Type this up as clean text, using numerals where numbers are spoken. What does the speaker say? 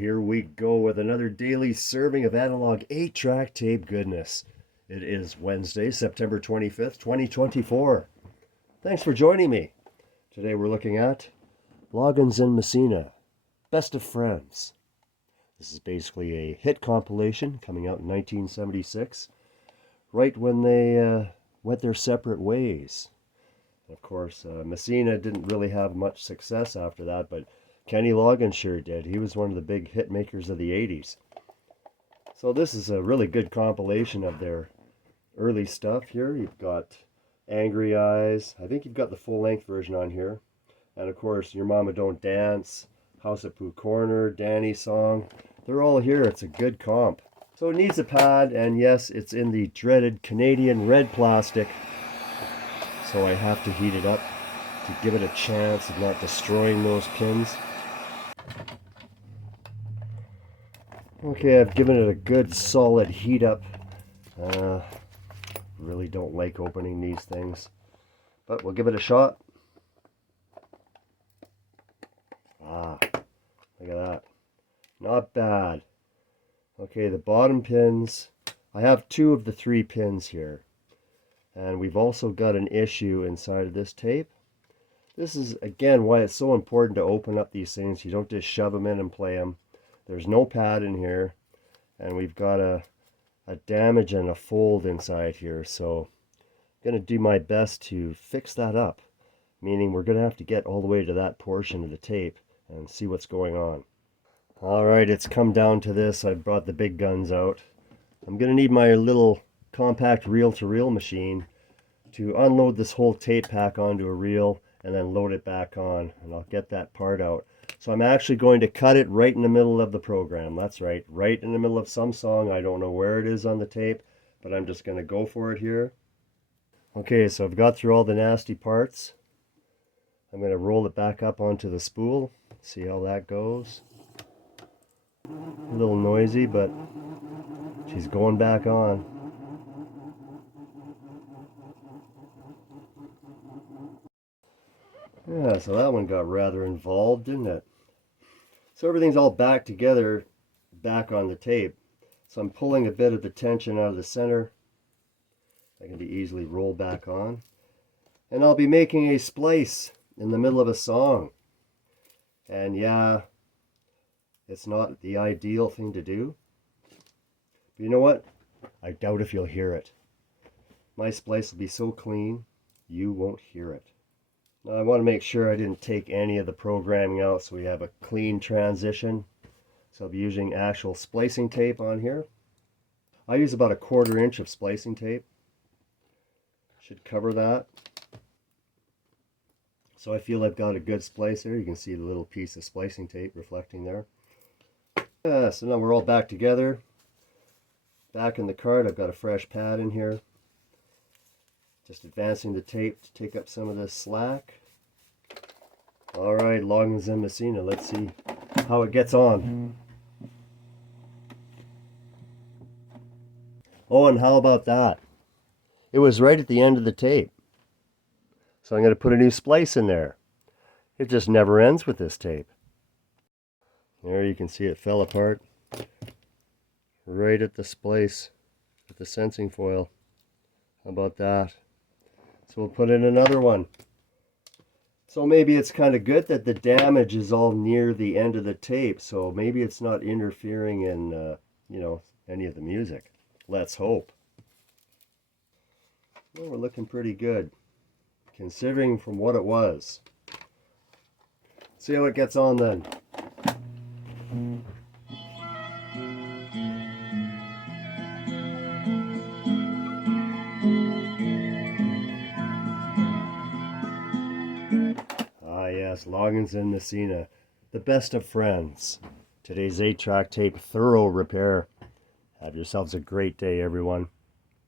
Here we go with another daily serving of analog 8-track tape goodness. It is Wednesday, September 25th, 2024. Thanks for joining me. Today we're looking at Loggins and Messina, Best of Friends. This is basically a hit compilation coming out in 1976, right when they went their separate ways. Of course, Messina didn't really have much success after that, but Kenny Loggins sure did. He was one of the big hit makers of the 80s. So this is a really good compilation of their early stuff here. You've got Angry Eyes. I think you've got the full-length version on here. And of course, Your Mama Don't Dance, House at Pooh Corner, Danny's Song. They're all here. It's a good comp. So it needs a pad, and yes, it's in the dreaded Canadian red plastic. So I have to heat it up to give it a chance of not destroying those pins. Okay, I've given it a good solid heat up. Really don't like opening these things, but we'll give it a shot. Look at that. Not bad. Okay, the bottom pins. I have 2 of the 3 pins here. And we've also got an issue inside of this tape. This is, again, why it's so important to open up these things. You don't just shove them in and play them. There's no pad in here. And we've got a damage and a fold inside here. So I'm going to do my best to fix that up. Meaning we're going to have to get all the way to that portion of the tape and see what's going on. Alright, it's come down to this. I brought the big guns out. I'm going to need my little compact reel-to-reel machine to unload this whole tape pack onto a reel and then load it back on, and I'll get that part out. So I'm actually going to cut it right in the middle of the program. That's right in the middle of some song. I don't know where it is on the tape, but I'm just going to go for it here. Okay, so I've got through all the nasty parts. I'm going to roll it back up onto the spool, see how that goes. A little noisy, but she's going back on. Yeah, so that one got rather involved, didn't it? So everything's all back together, back on the tape. So I'm pulling a bit of the tension out of the center. That can be easily rolled back on. And I'll be making a splice in the middle of a song. And yeah, it's not the ideal thing to do. But you know what? I doubt if you'll hear it. My splice will be so clean, you won't hear it. Now I want to make sure I didn't take any of the programming out so we have a clean transition. So I'll be using actual splicing tape on here. I use about 1/4 inch of splicing tape. Should cover that. So I feel I've got a good splice there. You can see the little piece of splicing tape reflecting there. Yeah, so now we're all back together. Back in the cart, I've got a fresh pad in here. Just advancing the tape to take up some of this slack. Alright, Loggins and Messina, let's see how it gets on. Oh, and how about that? It was right at the end of the tape. So I'm going to put a new splice in there. It just never ends with this tape. There you can see it fell apart. Right at the splice with the sensing foil. How about that? So we'll put in another one. So maybe it's kind of good that the damage is all near the end of the tape. So maybe it's not interfering in, any of the music. Let's hope. Well, we're looking pretty good, considering from what it was. See how it gets on then. Yes, Loggins and Messina, the best of friends. Today's 8-track tape thorough repair. Have yourselves a great day, everyone.